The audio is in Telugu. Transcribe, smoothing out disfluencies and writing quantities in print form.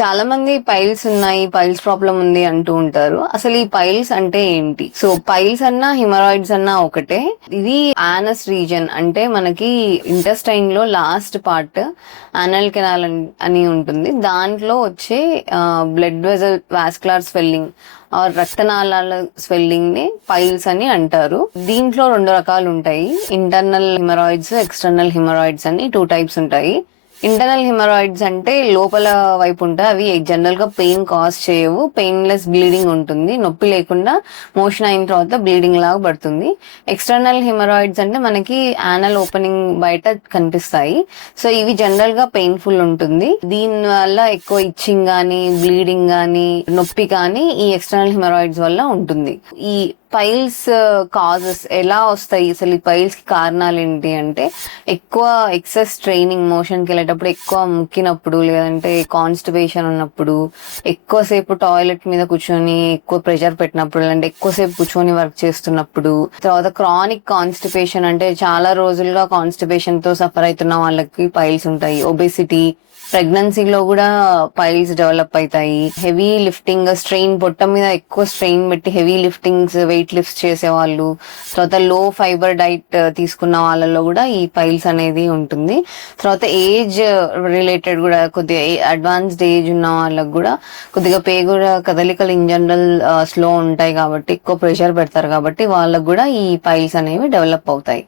చాలా మంది పైల్స్ ఉన్నాయి, పైల్స్ ప్రాబ్లం ఉంది అంటూ ఉంటారు. అసలు ఈ పైల్స్ అంటే ఏంటి? సో పైల్స్ అన్నా హిమరాయిడ్స్ అన్నా ఒకటే. ఇది ఆనస్ రీజన్, అంటే మనకి ఇంటెస్టైన్ లో లాస్ట్ పార్ట్ ఆనల్ కెనాల్ అని ఉంటుంది. దాంట్లో వచ్చే బ్లడ్ వెజల్ వాస్కులర్ స్వెల్లింగ్ రక్తనాళాల స్వెల్లింగ్ ని పైల్స్ అని అంటారు. దీంట్లో 2 రకాలు ఉంటాయి, ఇంటర్నల్ హిమరాయిడ్స్, ఎక్స్టర్నల్ హిమరాయిడ్స్ అని 2 టైప్స్ ఉంటాయి. ఇంటర్నల్ హిమరాయిడ్స్ అంటే లోపల వైపు ఉంటాయి. అవి జనరల్ గా పెయిన్ కాజ్ చేయవు, పెయిన్లెస్ బ్లీడింగ్ ఉంటుంది, నొప్పి లేకుండా మోషన్ అయిన తర్వాత బ్లీడింగ్ లాగా పడుతుంది. ఎక్స్టర్నల్ హిమరాయిడ్స్ అంటే మనకి యానల్ ఓపెనింగ్ బయట కనిపిస్తాయి. సో ఇవి జనరల్ గా పెయిన్ఫుల్ ఉంటుంది. దీని వల్ల ఎక్కువ ఇచ్చింగ్ గానీ, బ్లీడింగ్ గానీ, నొప్పి కానీ ఈ ఎక్స్టర్నల్ హిమరాయిడ్స్ వల్ల ఉంటుంది. ఈ పైల్స్ కాజెస్ ఎలా వస్తాయి, అసలు ఈ పైల్స్ కి కారణాలు ఏంటి అంటే, ఎక్కువ ఎక్సెస్ ట్రైనింగ్, మోషన్ కి వెళ్ళేటప్పుడు ఎక్కువ ముక్కినప్పుడు, లేదంటే కాన్స్టిపేషన్ ఉన్నప్పుడు, ఎక్కువసేపు టాయిలెట్ మీద కూర్చొని ఎక్కువ ప్రెషర్ పెట్టినప్పుడు, లేదంటే ఎక్కువసేపు కూర్చొని వర్క్ చేస్తున్నప్పుడు, తర్వాత క్రానిక్ కాన్స్టిపేషన్ అంటే చాలా రోజులుగా కాన్స్టిపేషన్ తో సఫర్ అవుతున్న వాళ్ళకి పైల్స్ ఉంటాయి. ఒబేసిటీ, ప్రెగ్నెన్సీలో కూడా పైల్స్ డెవలప్ అవుతాయి. హెవీ లిఫ్టింగ్, స్ట్రెయిన్, పొట్ట మీద ఎక్కువ స్ట్రెయిన్ పెట్టి హెవీ లిఫ్టింగ్స్, వెయిట్ లిఫ్ట్స్ చేసేవాళ్ళు, తర్వాత లో ఫైబర్ డైట్ తీసుకున్న వాళ్ళలో కూడా ఈ పైల్స్ అనేది ఉంటుంది. తర్వాత ఏజ్ రిలేటెడ్ కూడా, కొద్దిగా అడ్వాన్స్డ్ ఏజ్ ఉన్న వాళ్ళకి కూడా కొద్దిగా పేగుల కదలికలు ఇన్ జనరల్ స్లో ఉంటాయి కాబట్టి, ఎక్కువ ప్రెషర్ పెడతారు కాబట్టి వాళ్ళకు కూడా ఈ పైల్స్ అనేవి డెవలప్ అవుతాయి.